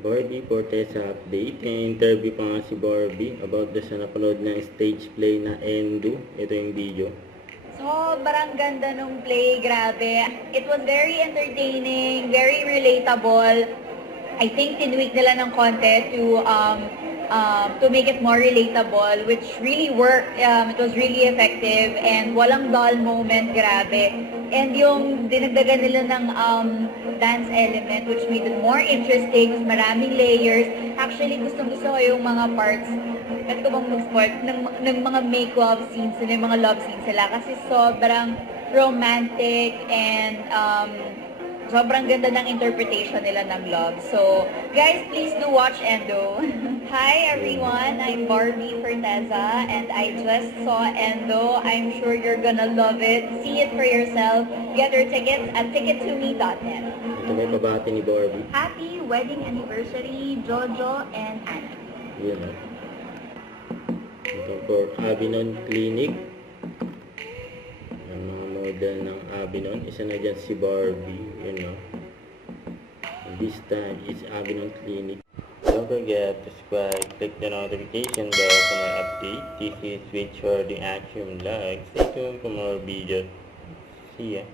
Barbie Fortesa update. Interview pa nga si Barbie about sa napanood na stage play na Endo. Ito yung video. Sobrang ganda nung play, grabe. It was very entertaining, very relatable. I think tinweak nila ng konti to make it more relatable, which really worked. It was really effective and walang dull moment, grabe. And yung dinagdagan nila ng dance element, which made it more interesting, mas maraming layers. Actually, gustong-gusto ko yung mga parts, kahit ko bang mag-sport, ng mga make-love scenes nila, yung mga love scenes nila. Kasi sobrang romantic and sobrang ganda ng interpretation nila ng love. So, guys, please do watch Endo. Hi everyone, I'm Barbie Forteza and I just saw Endo. I'm sure you're gonna love it. See it for yourself. Get your tickets at tickettome.net. Ito may pabati ni Barbie. Happy wedding anniversary, Jojo and Anna. Yun o. Ito for Avinon Clinic. Ang mga model ng Avinon. Isa na dyan si Barbie. Yun o. This time is Avinon Clinic. Don't forget to subscribe, click the notification bell for more updates. This is Richard the Action Vlog. Stay tuned for more videos. See ya.